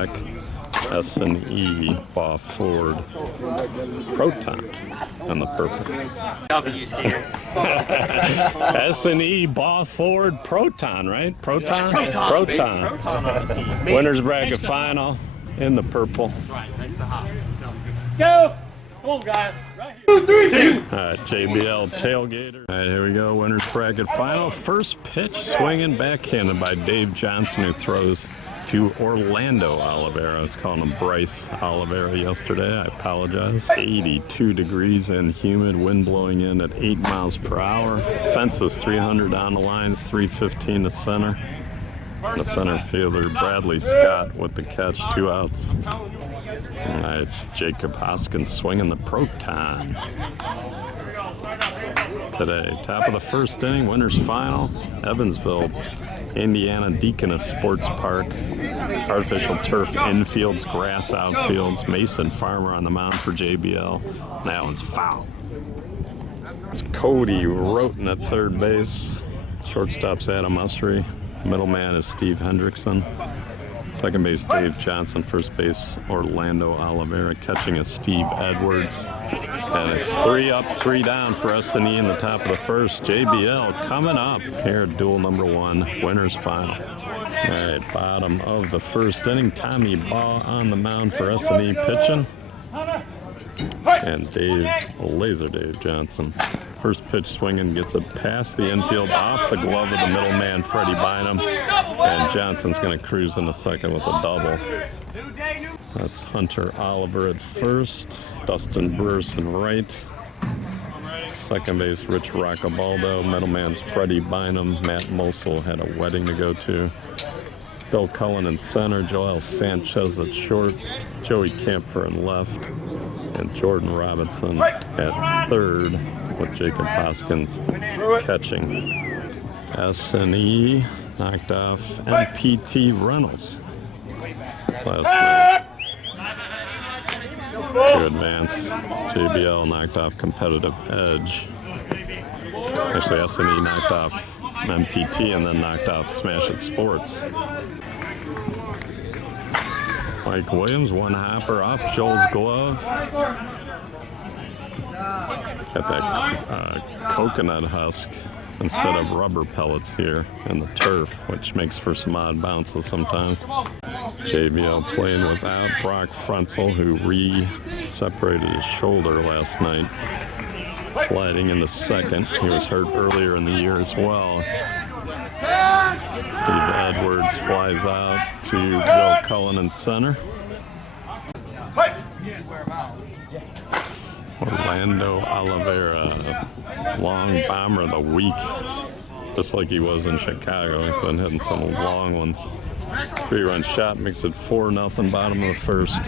S&E Baugh Ford Proton on the purple. S&E Baugh Ford Proton, right? Proton? Proton. Winners bracket final in the purple. Go! Come on, guys. Right here. 2, 3, 2. All right, JBL Tailgaters. All right, here we go. Winners bracket final. First pitch swinging backhanded by Dave Johnson, who throws to Orlando Oliveira. I was calling him Bryce Oliveira yesterday. I apologize. 82 degrees and humid, wind blowing in at 8 miles per hour. Fences 300 on the lines, 315 to center. The center fielder, Bradley Scott, with the catch, 2 outs. All right, it's Jacob Hoskins swinging the Proton today. Top of the first inning, winners final. Evansville, Indiana, Deaconess Sports Park. Artificial turf infields, grass outfields. Mason Farmer on the mound for JBL. That one's foul. It's Cody Roten at third base. Shortstop's Adam Usry. Middleman is Steve Hendrickson. Second base, Dave Johnson. First base, Orlando Oliveira. Catching is Steve Edwards. And it's 3 up, 3 down for S&E in the top of the first. JBL coming up here at duel number 1, winners final. All right, bottom of the first inning. Tommy Baugh on the mound for S&E pitching. And Dave Johnson. First pitch swinging, gets it past the infield, off the glove of the middleman, Freddie Bynum. And Johnson's going to cruise in the second with a double. That's Hunter Oliver at first, Dustin Burson right. Second base, Rich Roccabaldo. Middleman's Freddie Bynum. Matt Mosel had a wedding to go to. Bill Cullen in center, Joel Sanchez at short, Joey Kampfer in left, and Jordan Robinson at third, with Jacob Hoskins catching. S&E knocked off MPT Reynolds last night to advance. JBL knocked off Competitive Edge. Actually, S&E knocked off MPT and then knocked off Smash It Sports. Mike Williams, one hopper off Joel's glove. Got that coconut husk instead of rubber pellets here in the turf, which makes for some odd bounces sometimes. JBL playing without Brock Frontzel, who re-separated his shoulder last night. Sliding in the second. He was hurt earlier in the year as well. Steve Edwards flies out to Bill Cullen in center. Orlando Oliveira, long bomber of the week, just like he was in Chicago. He's been hitting some long ones. 3-run shot makes it 4-0, bottom of the first.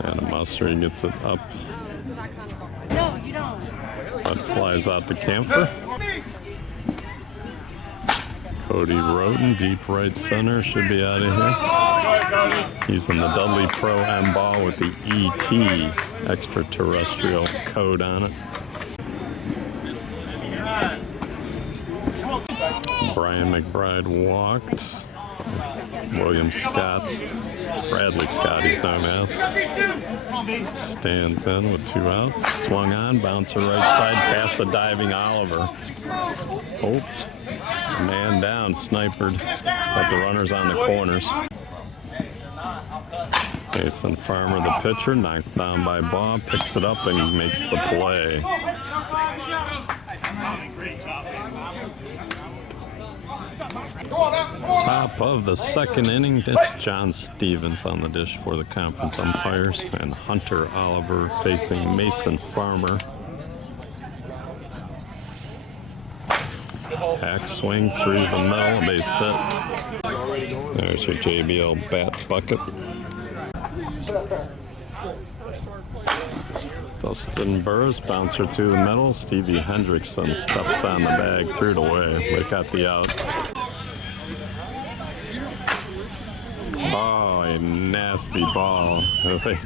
And Mustard gets it up. No, you don't. But flies out to Kampfer. Cody Roten, deep right center, should be out of here. Using the Dudley Pro-M ball with the ET extraterrestrial code on it. Brian McBride walked. William Scott, Bradley Scott, he's known as, stands in with 2 outs. Swung on, bouncer right side, past the diving Oliver. Oh, man down, snipered, but the runner's on the corners. Mason Farmer, the pitcher, knocked down by Baugh, picks it up and makes the play. Top of the second inning, it's John Stevens on the dish for the conference umpires, and Hunter Oliver facing Mason Farmer. Back swing through the middle, base hit. There's your JBL bat bucket. Dustin Burris, bouncer to the middle. Stevie Hendrickson steps on the bag, threw it away, but got the out. Oh, a nasty ball. I think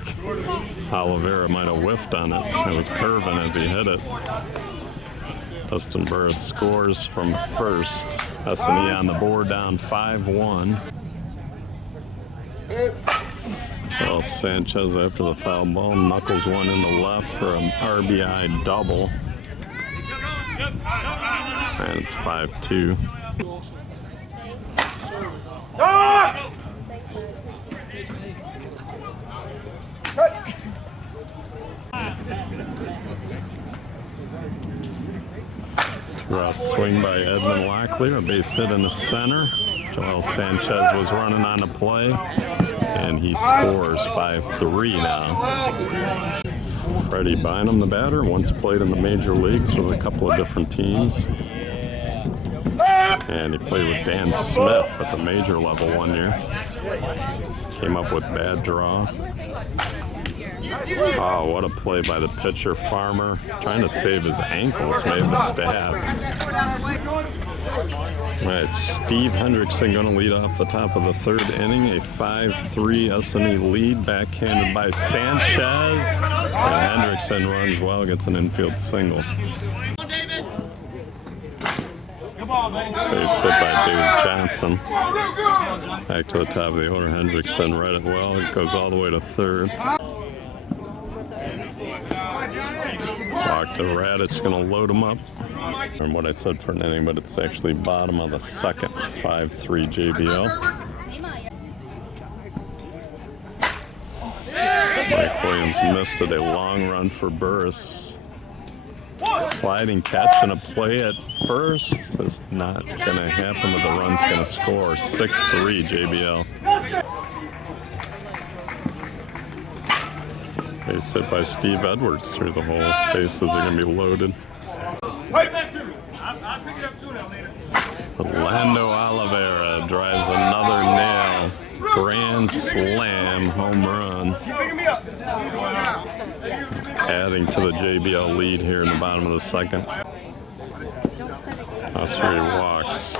Oliveira might have whiffed on it. It was curving as he hit it. Dustin Burris scores from first. S&E on the board, down 5-1. Well, Sanchez after the foul ball knuckles one in the left for an RBI double. And it's 5-2. Two-out swing by Edmund Locklear, a base hit in the center. Joel Sanchez was running on the play, and he scores 5-3 now. Freddie Bynum, the batter, once played in the major leagues with a couple of different teams. And he played with Dan Smith at the major level one year. Came up with bad draw. Oh, what a play by the pitcher, Farmer. Trying to save his ankles, made the stab. All right, Steve Hendrickson going to lead off the top of the third inning. A 5-3 S&E lead, backhanded by Sanchez. And Hendrickson runs well, gets an infield single. Base hit by David Johnson. Back to the top of the order, Hendrickson read it well. It goes all the way to third. Walk to Radich, going to load him up. And what I said for an inning, but it's actually bottom of the second. 5-3 JBL. Mike Williams missed it. A long run for Burris. Sliding catch and a play at first is not going to happen, but the run's going to score. 6-3 JBL. Base hit by Steve Edwards through the hole. Bases are going to be loaded. Orlando Oliveira drives another nail. Grand slam home run. Adding to the JBL lead here in the bottom of the second. Osprey walks.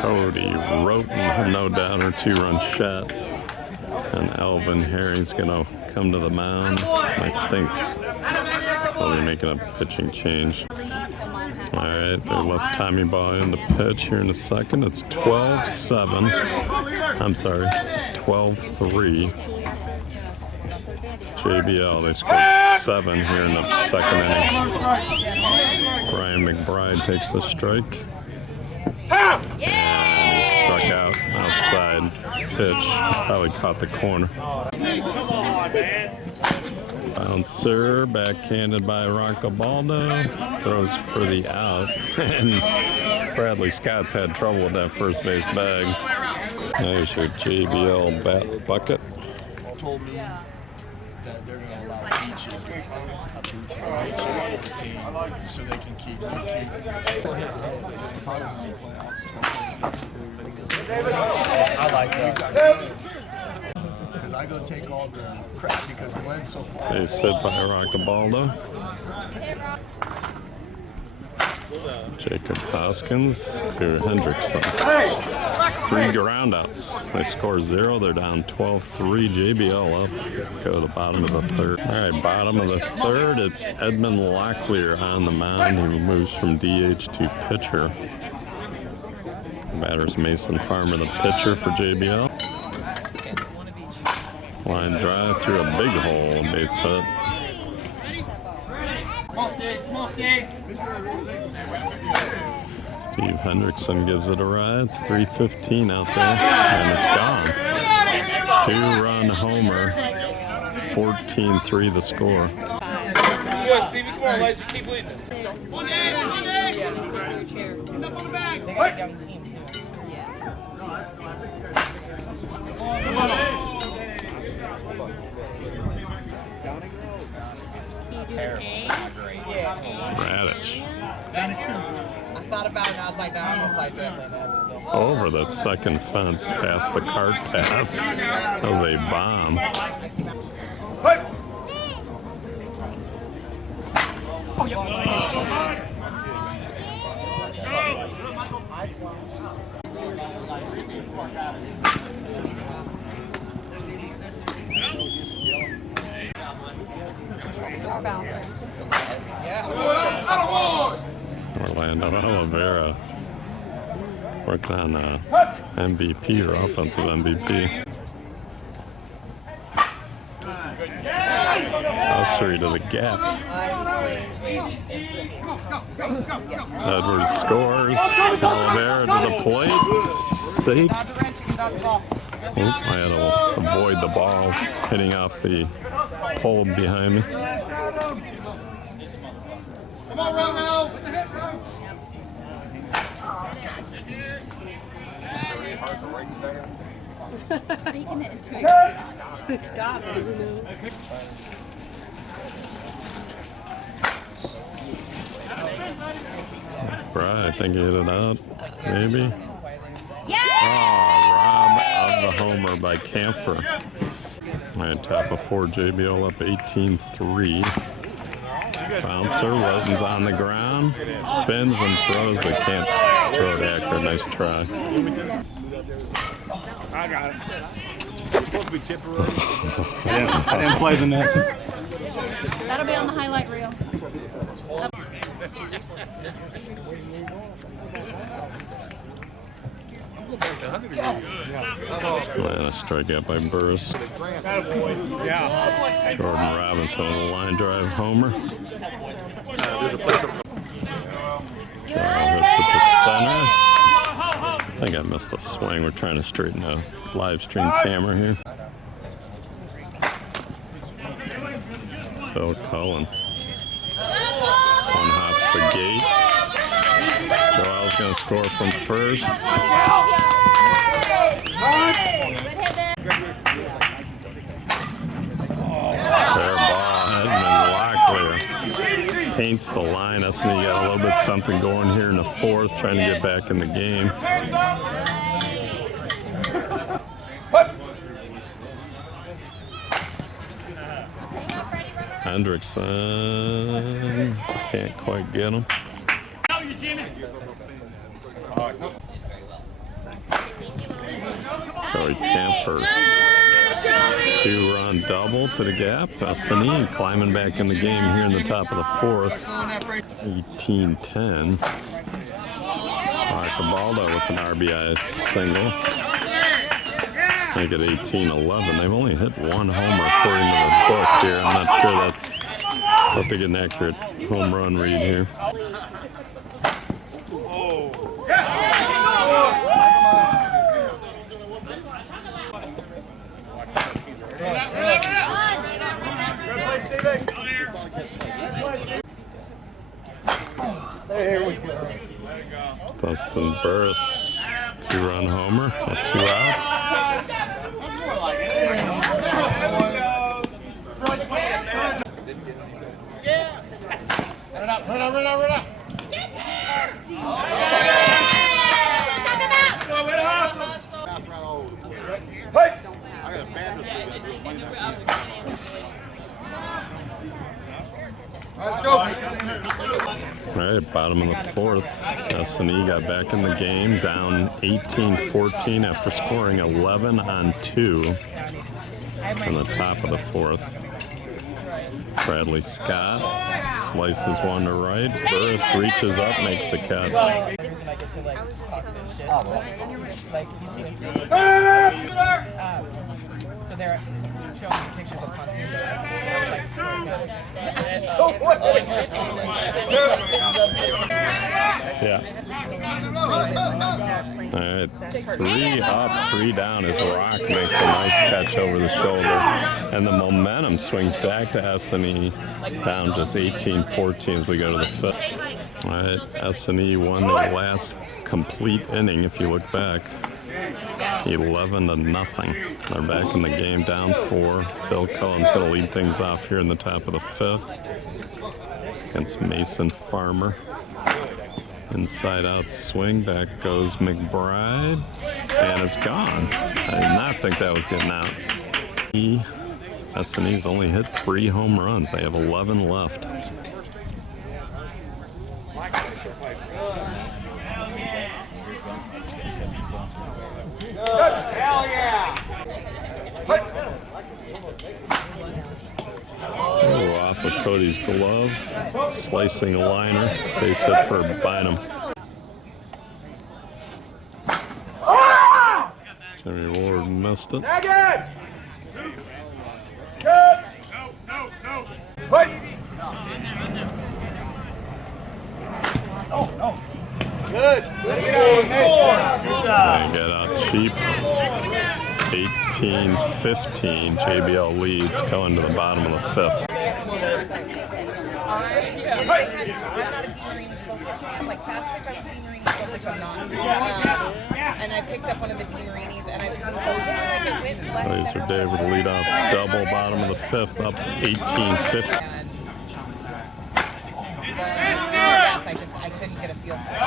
Cody Roten, no doubter, two-run shot. And Alvin Herring's going to come to the mound. I think probably making a pitching change. All right, they left Tommy Baugh in the pitch here in a second. It's 12-7. I'm sorry, 12-3. JBL, they scored 7 here in the second inning. Brian McBride takes the strike. And struck out outside pitch. Probably caught the corner. Bouncer, backhanded by Roccabaldo. Throws for the out. And Bradley Scott's had trouble with that first base bag. There's your JBL bat bucket. Told me that they're going to allow each so they can keep I like that. Because I go take all the crap because Glenn's so far. They sit by Roccabaldo. Jacob Hoskins to Hendrickson. 3 groundouts. They score 0. They're down 12-3. JBL up. Go to the bottom of the third. All right, bottom of the third. It's Edmund Locklear on the mound. He moves from DH to pitcher. Batter's Mason Farmer, the pitcher for JBL. Line drive through a big hole. Base hit. Steve Hendrickson gives it a ride. It's 3:15 out there, and it's gone. 2-run homer. 14-3 the score. Yeah, Stevie, come on, let's keep leading us. Radish. I thought about it and I was like, no, I'm gonna fight that. Over that second fence past the cart path. That was a bomb. Our bouncer. Orlando Oliveira working on MVP or offensive MVP. Ossery to the gap. Edwards scores. Oliveira to the plate. Safe. Oh, I had to avoid the ball hitting off the pole behind me. Come on, Romeo. Speaking it into existence. Stop it. Right, I think he hit it out. Maybe. Yeah! Oh, rob of the homer by Camphor. All right, top of 4, JBL up 18-3. Bouncer, Wilton's on the ground, spins and throws, but can't throw it accurate. Nice try. I got it. It's supposed to be temporary. I didn't play the net. That'll be on the highlight reel. And a strikeout by Burris. Jordan Robinson with a line drive homer. Charles hits it to center. I think I missed the swing. We're trying to straighten a live stream camera here. Bill Cullen. One hops the gate. Joel's going to score from first. Fair ball, Edmund Locklear paints the line. S&E got a little bit something going here in the fourth, trying to get back in the game. Hendrickson can't quite get him. Joey Camphor. 2-run double to the gap. S&E climbing back in the game here in the top of the fourth. 18-10. Archibaldo with an RBI single. Make it 18-11. They've only hit one homer according to the book here. I'm not sure that's what they get an accurate home run read here. There we go. Dustin Burris, 2-run homer with 2 outs. Run out. Let's go. All right, bottom of the fourth. S&E got back in the game, down 18-14 after scoring 11 on 2 in the top of the fourth. Bradley Scott slices one to right. Burris reaches up, makes the catch. So they're showing pictures of pontoons. Yeah. All right, 3 up, 3 down as Rock makes a nice catch over the shoulder. And the momentum swings back to S&E, down just 18-14 as we go to the 5th. All right, S&E won the last complete inning if you look back. 11-0. They're back in the game, down 4. Bill Cullen's going to lead things off here in the top of the 5th against Mason Farmer. Inside out swing, back goes McBride, and it's gone. I did not think that was getting out. S&E's only hit 3 home runs. They have 11 left. Hell yeah! Oh, off of Cody's glove, slicing a liner, base hit for Bynum. Jimmy Ward missed it. Good. They get out cheap. 18-15. JBL leads going to the bottom of the fifth. And I picked up one of the Dean Rainey's and I These are David lead off double, bottom of the fifth, up 18-15. I couldn't get a feel for it.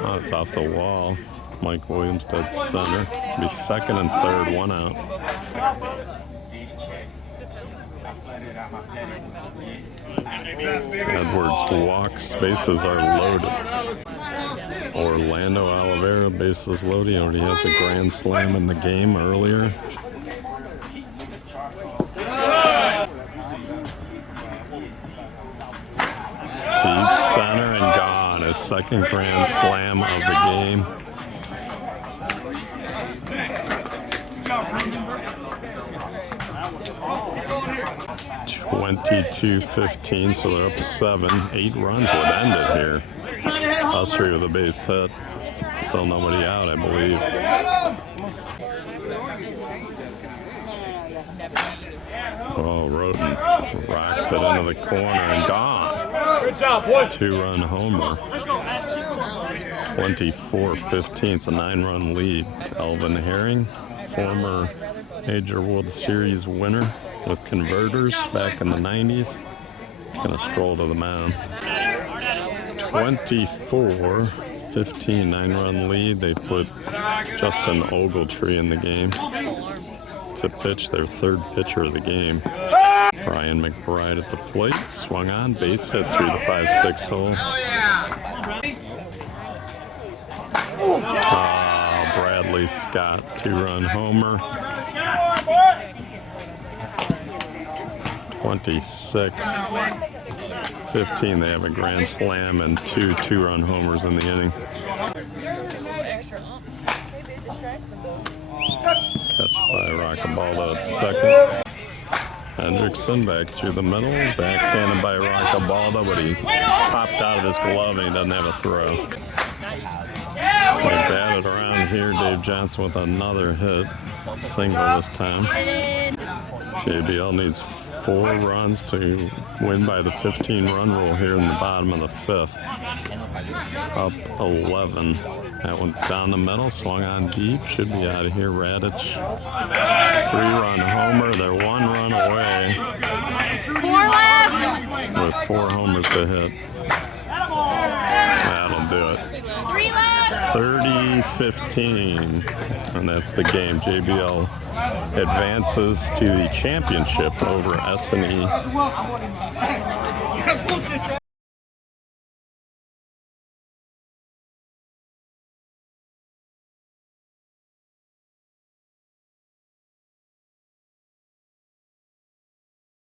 Oh, it's off the wall. Mike Williams dead center. Be second and third, one out. Edwards walks, bases are loaded. Orlando Oliveira, bases loaded. He already has a grand slam in the game earlier. Deep center and gone. His second grand slam of the game. (22-15), so they're up 7. 8 runs would end it here. Usry with a base hit. Still nobody out, I believe. Oh, Roden rocks it into the corner and gone. Good job, boys. 2-run homer. 24-15, it's a 9-run lead. Elvin Herring, former Major World Series winner with converters back in the 90s. Gonna stroll to the mound. 24-15, 9-run lead. They put Justin Ogletree in the game to pitch, their third pitcher of the game. Brian McBride at the plate, swung on, base hit through the 5-6 hole. Bradley Scott, 2-run homer. 26-15, they have a grand slam and 2 2-run homers in the inning. Catch by Roccabaldo at second. Hendrickson back through the middle, backhanded by Roccabaldo, but he popped out of his glove and he doesn't have a throw. They batted around here. Dave Johnson with another hit, single this time. JBL needs 4 runs to win by the 15-run rule here in the bottom of the fifth. Up 11. That one's down the middle, swung on deep, should be out of here. Radich, 3-run homer. They're 1 run away. 4 left. With 4 homers to hit. That'll do it. 3 left. 30-15, and that's the game. JBL advances to the championship over S&E.